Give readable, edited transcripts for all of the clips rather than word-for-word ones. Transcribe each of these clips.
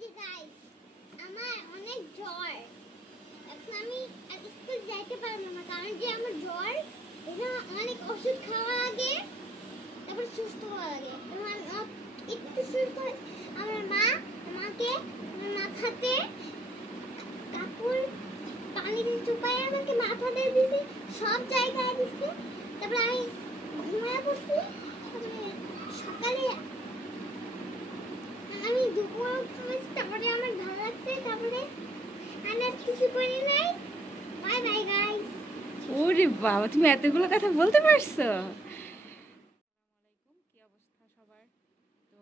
যে গাইস আমার অনেক জ্বর। এখন আমি স্কুল যেতে পারবো না কারণ যে আমার জ্বর, এটা অনেক ওষুধ খাওয়া আগে তারপর সুস্থ হওয়া লাগে। একটু সুস্থ আমার আমাকে মাথাতে কাপড় পানি দিয়ে চুপাই আমাকে মাথাতে দিয়েছে, সব জায়গায় দিয়েছে। তারপর আমি ঘুমায় পড়ছি। সকালে আমি দুপুর খাচ্ছি, তারপরে আমার ভালো লাগছে। তারপরে আমি আর কিছু করি নাই। Bye bye guys. ওরে বাবা, তুমি এতগুলো কথা বলতে পারছো। কি অবস্থা সবার? তো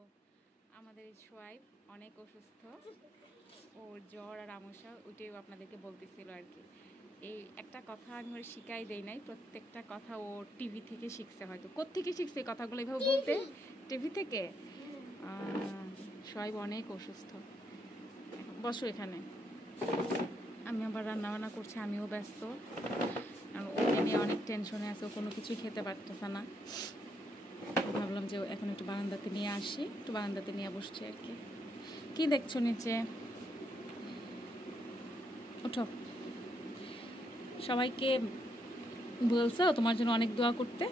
আমাদের এই সোয়াইব অনেক অসুস্থ, ওর জ্বর আর আমসা, ওইটাই আপনাদেরকে বলতেছিল আর কি। এই একটা কথা আমি ওর শিখাই দেই নাই, প্রত্যেকটা কথা ও টিভি থেকে শিখছে। হয়তো কোত্থেকে শিখছে এই কথাগুলো এভাবে বলতে? টিভি থেকে। সোয়াইব অনেক অসুস্থ। বসো এখানে, আমি আবার রান্না বান্না করছি, আমিও ব্যস্ত। ওকে নিয়ে অনেক টেনশনে আছে, ও কোনো কিছুই খেতে পারতেছে না। ভাবলাম যে এখন একটু বারান্দাতে নিয়ে আসি, একটু বারান্দাতে নিয়ে বসছি আর কি। কি দেখছো নিচে? ওঠো। সবাইকে বলছো তোমার জন্য অনেক দোয়া করতে,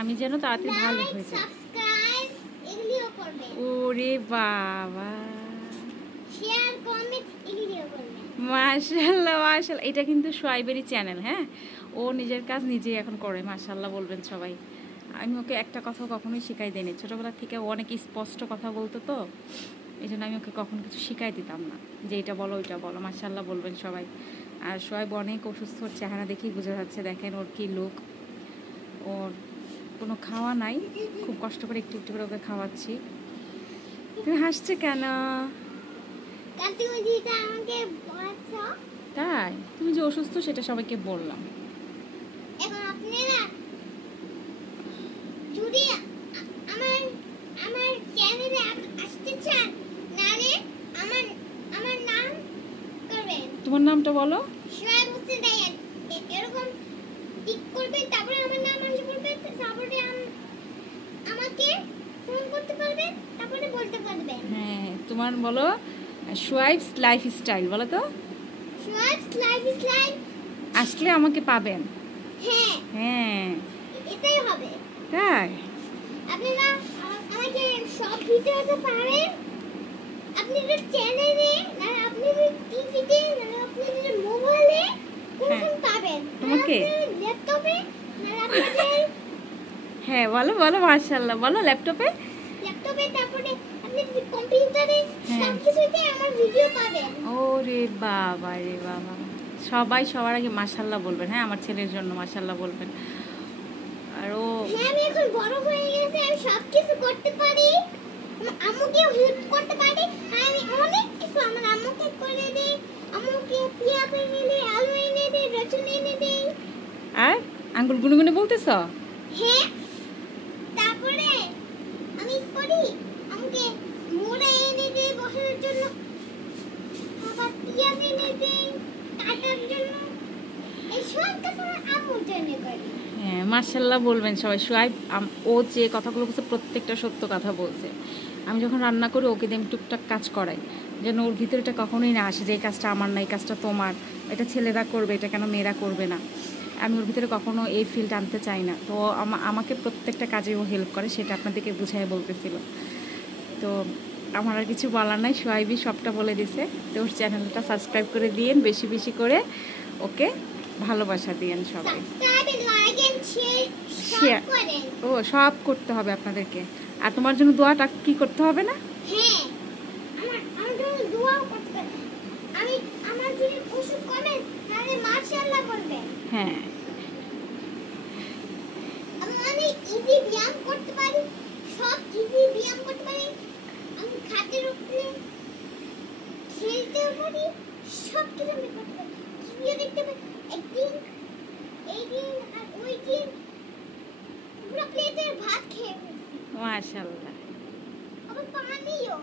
আমি যেন তাড়াতাড়ি ভালো হয়ে যাই। ওরে বাবা, মাশাআল্লাহ মাশাআল্লাহ। এটা কিন্তু সোয়াইবেরই চ্যানেল, হ্যাঁ, ও নিজের কাজ নিজেই এখন করে। মাশাআল্লাহ বলবেন সবাই। আমি ওকে একটা কথা কখনোই শিখাই দিইনি, ছোটোবেলা থেকে ও অনেক স্পষ্ট কথা বলতো, তো এই জন্য আমি ওকে কখনো কিছু শিখাই দিতাম না যে এটা বলো ওইটা বলো। মাশাআল্লাহ বলবেন সবাই। আর সোয়াইব অনেক অসুস্থ, ওর চেহারা দেখেই বোঝা যাচ্ছে। দেখেন ওর কী লুক, ওর কোনো খাওয়া নাই, খুব কষ্ট করে একটু একটু করে ওকে খাওয়াচ্ছি। তুমি হাসছে কেন? তাই? তুমি যে অসুস্থ সেটা সবাইকে বললাম। এখন আপনারা যদি আমার চ্যানেলে আসতে চান, নালে আমার নাম করবেন। তোমার নামটা বলো। সোয়াইব হোসেন দায়ান, এরকম টিক করবেন, তারপরে আমার নাম আসবে, তারপরে আমাকে ফোন করতে পারবেন, তারপরে বলতে পারবেন। হ্যাঁ, তোমার বলো সোয়াইবস লাইফস্টাইল বলো তো। সোয়াইবস লাইফস্টাইল আসলে আমাকে পাবেন। হ্যাঁ হ্যাঁ, এটাই হবে। তাই? আপনারা আমাকে সব ভিডিওতে পারেন আপনাদের চ্যানেলে, না আপনাদের টিভিতে, না আপনাদের মোবাইলে কোনখান পাবেন? তোমাকে ল্যাপটপে, না আপনাদের হ্যাঁ বলো বলো, মাশাআল্লাহ বলো। ল্যাপটপে, তারপরে আপনাদের কম্পিউটারে, সব কিছুতে আমার ভিডিও পাবেন। ওরে বাবা রে বাবা, সবাই সবার আগে মাশাআল্লাহ বলবেন। হ্যাঁ, আমার ছেলের জন্য মাশাআল্লাহ বলবেন। আর ও হ্যাঁ, আমি এখন বড় হয়ে গেছি, আমি সব কিছু করতে পারি, আম্মুকেও হেল্প করতে পারি। আমি অনেক কিছু আমার আম্মুকে করে দেই, আম্মুকে পেঁয়াজ এনে দেই, আলু এনে দেই, রসুন এনে দেই। আর আঙ্গুল গুনগুনে বলতেছ? হ্যাঁ, তারপরে আমি করি আম্মুকে মোড়া এনে দেই বসানোর জন্য, আবার পেঁয়াজ এনে দেই কাটার জন্য। এই সব কাজ আমার আম্মুর জন্য করি। হ্যাঁ, মাশাআল্লাহ বলবেন সবাই। সোয়াইব ও যে কথাগুলো বলছে প্রত্যেকটা সত্য কথা বলছে। আমি যখন রান্না করি ওকে দিয়ে আমি টুকটাক কাজ করাই, যেন ওর ভিতরে এটা কখনোই না আসে যে এই কাজটা আমার না, এই কাজটা তোমার, এটা ছেলেরা করবে, এটা কেন মেয়েরা করবে না। আমি ওর ভিতরে কখনো এই ফিল্ড আনতে চাই না। তো আমাকে প্রত্যেকটা কাজে ও হেল্প করে, সেটা আপনাদেরকে বুঝাই বলতেছিল। তো আমার আর কিছু বলার নাই, সোয়াইবই সবটা বলে দিছে। তো ওর চ্যানেলটা সাবস্ক্রাইব করে দিয়েন, বেশি বেশি করে ওকে ভালোবাসা দিয়েন সবাই। ও সব করতে হবে আপনাদেরকে। আর তোমার জন্য দোয়াটা কি করতে হবে না? হ্যাঁ, আমার জন্য দোয়া করতে হবে। আমার যদি ওষুধ কমে তাহলে মাশাআল্লাহ বলবেন। হ্যাঁ, আমি ইজি ব্যায়াম করতে পারি, সব ইজি ব্যায়াম করতে পারি। আমি খাটের উপরে খেলতে পারি, সব কিছু আমি করতে পারি। ভিডিও দেখতে পারি, একদিন এই দিন আর ওই দিন পুরো প্লেটের ভাত খেয়ে ফেলছি। মাশাআল্লাহ। আবার পানিও।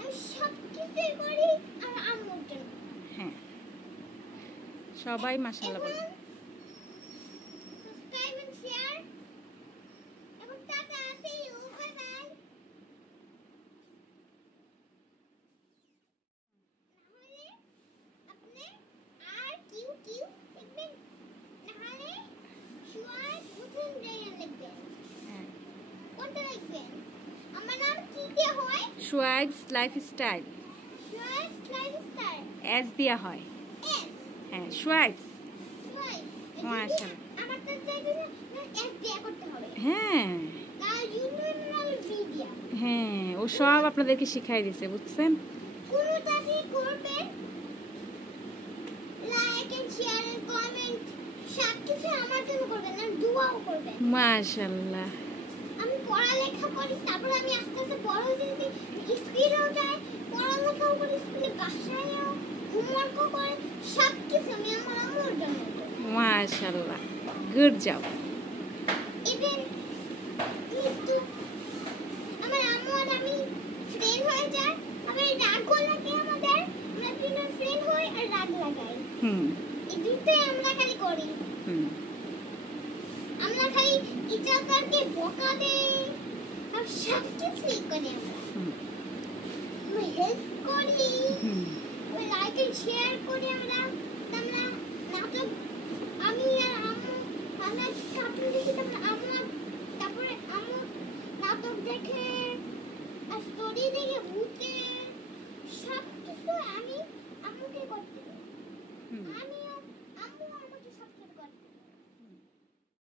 আমি সব কিছু করি আর আম্মুর জন্য। হ্যাঁ, সবাই মাশাআল্লাহ বলে। সাবস্ক্রাইব এন্ড শেয়ার এবং tata, see you. Muslim Rayan লিখবেন। হ্যাঁ কোনটা লিখবেন? আমার নাম কি দিয়ে হয়? Shoaib's lifestyle Shoaib lifestyle. S দিয়া হয়। এস হ্যাঁ সোয়াইবস। সোয়াইব। মাশাআল্লাহ। আমার তো চাইবে না এস দিয়ে করতে হবে। হ্যাঁ না ইউনিয়ন নামে বি দিয়া। হ্যাঁ ও সব আপনাদেরকে শিখাই দিছে বুঝছেন। কোনটাতে করবেন? Like and share and comment সবকিছু আমার জন্য করবেন না, দোয়াও করবেন। মাশাআল্লাহ। আমি পড়ালেখা করি, তারপরে আমি আস্তে আস্তে বড় হয়ে স্কুলেও যাই, পড়ালেখাও করি, স্কুলে বাসায়ও হোমওয়ার্কও করে, সবকিছু আমি আমার আম্মুর জন্য করি। মাশাআল্লাহ গুড জব। ইভেন কিন্তু আমার আম্মু আর আমি ফ্রেন্ড হয়ে যায়, আবার রাগও লাগে আমাদের, আমরা দুজন ফ্রেন্ড হই আর রাগ লাগাই। হুম এই দুটোই আমরা খালি করি। হুম আমরা খালি টিচারকে বকা দেই আর সবকিছুই করি আমরা। হুম আমরা হেল্প করি, হুম আমরা লাইক এন্ড শেয়ার করি, আমরা নাটক, আমি আর আম্মু আমরা কার্টুন দেখি, তারপরে আম্মু নাটক দেখে আর স্টোরি দেখে ভূতে সবকিছু আমি আম্মুকে করতে দিই। হুম আমিও আম্মু আমাকে সব